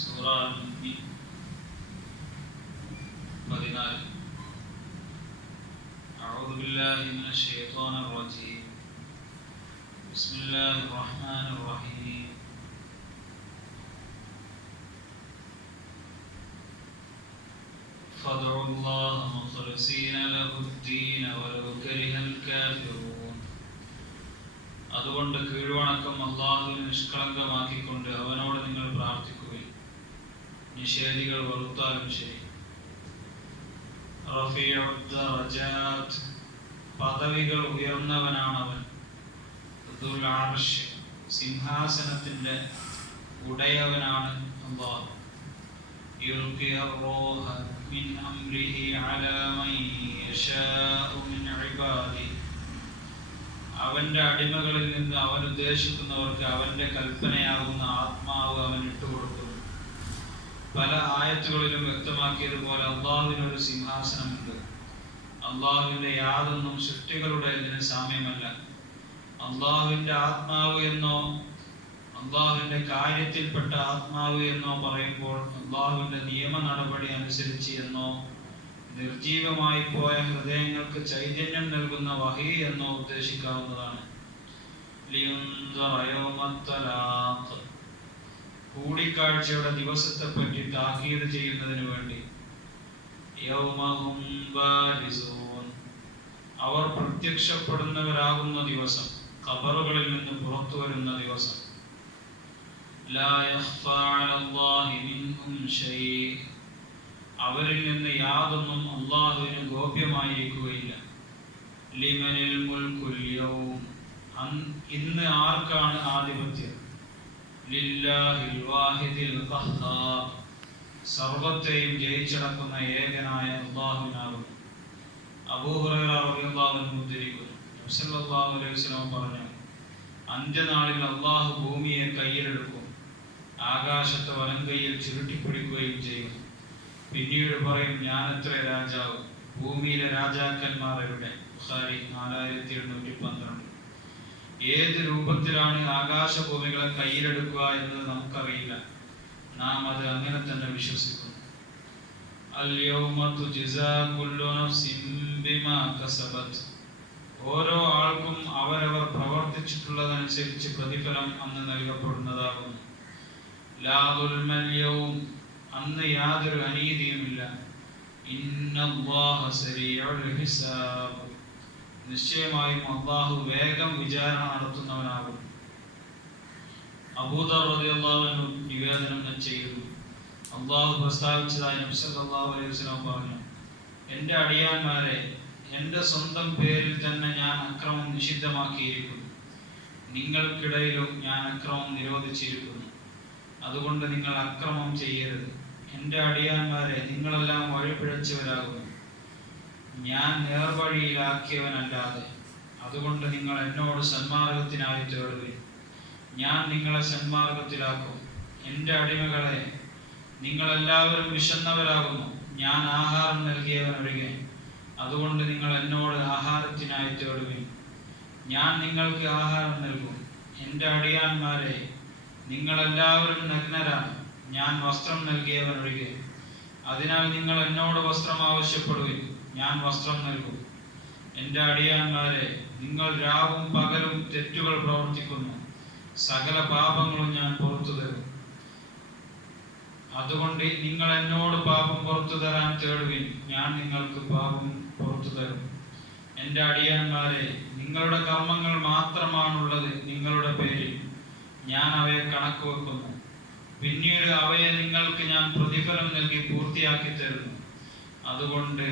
സൂറ അൽ-മുഅ്മിൻ 14. അഊദു ബില്ലാഹി മിനശ് ശൈത്വാനിർ റജീം. ബിസ്മില്ലാഹിർ റഹ്മാനിർ റഹീം. ഫദ്ഉല്ലാഹ മുഖ്ലിസീന ലഹുദ്ദീന വലൗ കരിഹൽ കാഫിറൂൻ. അതുകൊണ്ട് കീഴ്വണക്കം അല്ലാഹുവിനെ നിഷ്കളങ്കമാക്കിക്കൊണ്ട് അവനോട് നിങ്ങൾ പ്രാർത്ഥിക്കുകയും നിഷേധികൾ വെറുത്താലും ശരി. റഫീഉദ് ദറജാത്ത്, പദവികൾ ഉയർന്നവനാണവൻ. ദുൽ അർശ്, സിംഹാസനത്തിന്റെ ഉടയവനാണ് അല്ലാഹു. യുൽഖിയർ റൂഹ മിൻ അംരിഹി അലാ മൻ യശാഉ മിൻ ഇബാദിഹി, അവന്റെ അടിമകളിൽ നിന്ന് അവൻ ഉദ്ദേശിക്കുന്നവർക്ക് അവന്റെ കൽപ്പനയാകുന്ന ആത്മാവ് അവൻ ഇട്ടുകൊടുക്കുന്നു. പല ആയത്തുകളിലും വ്യക്തമാക്കിയതുപോലെ അള്ളാഹുവിനൊരു സിംഹാസനമുണ്ട്. അള്ളാഹുവിന്റെ യാതൊന്നും സൃഷ്ടികളുടെ ഇതിന് സാമ്യമല്ല. അള്ളാഹുവിന്റെ ആത്മാവ് എന്നോ അള്ളാഹുവിന്റെ കാര്യത്തിൽപ്പെട്ട ആത്മാവ് എന്നോ പറയുമ്പോൾ അള്ളാഹുവിന്റെ നിയമ നടപടി അനുസരിച്ച് എന്നോ നിർജീവമായി പോയ ഹൃദയങ്ങൾക്ക് ചൈതന്യം നൽകുന്ന വഹി എന്നോ ഉദ്ദേശിക്കാവുന്നതാണ്. കൂടിക്കാഴ്ചയുടെ ദിവസത്തെ പറ്റി താക്കീത് ചെയ്യുന്നതിന് വേണ്ടി. അവർ പ്രത്യക്ഷപ്പെടുന്നവരാകുന്ന ദിവസം, ഖബറുകളിൽ നിന്ന് പുറത്തു വരുന്ന ദിവസം. അവരിൽ നിന്ന് യാതൊന്നും അല്ലാഹുവിന് ഗോപ്യമായിരിക്കുകയില്ല. ലിമനിൽ മുൽക്കുൽ യൗം, ഇന്ന് ആർക്കാണ് ആധിപത്യം? ലില്ലാഹിൽ വാഹിദിൽ ഖഹ്ഹാർ, സർവത്തെയും ജയിച്ചടക്കുന്ന ഏകനായ അല്ലാഹുവിനാകുന്നു. അബൂ ഹുറൈറ റളിയല്ലാഹു അൻഹു ഉദ്ധരിക്കുന്നു, നബി സല്ലല്ലാഹു അലൈഹി വസല്ലം പറഞ്ഞു, അന്ത്യനാളിൽ അല്ലാഹു ഭൂമിയെ കയ്യിലെടുക്കും, ആകാശത്തെ വലങ്കയിൽ ചുരുട്ടിപ്പിടിക്കുകയും ചെയ്യും. പിന്നീട് പറയും, ഞാനത്രേ രാജാവ്, ഭൂമിയിലെ രാജാക്കന്മാർ എവിടെ? ബുഖാരി 4712. ഏത് രൂപത്തിലാണ് ആകാശഭൂമികളെ കയ്യിലെടുക്കുക എന്നത് നമുക്കറിയില്ല. നാം അത് അങ്ങനെ തന്നെ വിശ്വസിക്കുന്നു. അൽ-യൗമ തുജ്സാ കുല്ലു നഫ്സിൻ ബിമാ കസബത്, ഓരോ ആൾക്കും അവരവർ പ്രവർത്തിച്ചിട്ടുള്ളതനുസരിച്ച് പ്രതിഫലം അന്ന് നൽകപ്പെടുന്നതാകുന്നു. ലാ ദുൽമൽ യൗം, അന്ന് യാതൊരു അനീതിയുമില്ല. ഇന്നല്ലാഹ സരീഉൽ ഹിസാബ്, നിശ്ചയമായും അല്ലാഹു വേഗം വിചാരണ നടത്തുന്നവനാകും. അബൂദർ റളിയല്ലാഹു അൻഹു നിവേദനം ചെയ്തു, അല്ലാഹു പ്രസ്താവിച്ചതായി നബി സല്ലല്ലാഹു അലൈഹി വസല്ലം പറഞ്ഞു, എൻ്റെ അടിയാന്മാരെ, എൻ്റെ സ്വന്തം പേരിൽ തന്നെ ഞാൻ അക്രമം നിഷിദ്ധമാക്കിയിരിക്കുന്നു. നിങ്ങൾക്കിടയിലും ഞാൻ അക്രമം നിരോധിച്ചിരിക്കുന്നു. അതുകൊണ്ട് നിങ്ങൾ അക്രമം ചെയ്യരുത്. എൻ്റെ അടിയാന്മാരെ, നിങ്ങളെല്ലാം വഴിപിഴച്ചവരാകുന്നു, ഞാൻ നേർവഴിയിലാക്കിയവനല്ലാതെ. അതുകൊണ്ട് നിങ്ങൾ എന്നോട് സന്മാർഗത്തിനായി തേടുകയും ഞാൻ നിങ്ങളെ സന്മാർഗത്തിലാക്കും. എൻ്റെ അടിമകളെ, നിങ്ങളെല്ലാവരും വിശന്നവരാകുന്നു, ഞാൻ ആഹാരം നൽകിയവനൊഴികെ. അതുകൊണ്ട് നിങ്ങൾ എന്നോട് ആഹാരത്തിനായി തേടുകയും ഞാൻ നിങ്ങൾക്ക് ആഹാരം നൽകും. എൻ്റെ അടിയാന്മാരെ, നിങ്ങളെല്ലാവരും നഗ്നരാണ്, ഞാൻ വസ്ത്രം നൽകിയവനൊഴികെ. അതിനാൽ നിങ്ങൾ എന്നോട് വസ്ത്രം ആവശ്യപ്പെടുകയും ഞാൻ വസ്ത്രം നൽകും. എൻ്റെ അടിയാന്മാരെ, നിങ്ങൾ രാവും പകലും തെറ്റുകൾ പ്രവർത്തിക്കുന്നു, സകല പാപങ്ങളും ഞാൻ പുറത്തു തരും. അതുകൊണ്ട് നിങ്ങൾ എന്നോട് പാപം പുറത്തു തരാൻ തേടുകയും ഞാൻ നിങ്ങൾക്ക് പാപം പുറത്തു തരും. എൻ്റെ അടിയാന്മാരെ, നിങ്ങളുടെ കർമ്മങ്ങൾ മാത്രമാണുള്ളത് നിങ്ങളുടെ പേരിൽ. ഞാൻ അവയെ കണക്ക് വെക്കുന്നു, പിന്നീട് അവയെ നിങ്ങൾക്ക് ഞാൻ പ്രതിഫലം നൽകി പൂർത്തിയാക്കി തരുന്നു. അതുകൊണ്ട്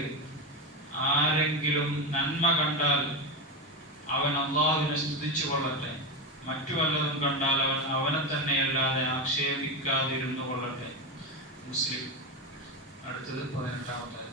ആരെങ്കിലും നന്മ കണ്ടാൽ അവൻ അല്ലാഹുവിനെ സ്തുതിച്ചു കൊള്ളട്ടെ, മറ്റു വല്ലതും കണ്ടാൽ അവൻ അവനെ തന്നെയല്ലാതെ ആക്ഷേപിക്കാതിരുന്നു കൊള്ളട്ടെ. മുസ്ലിം. അടുത്തത് 18-ാമത്തെ.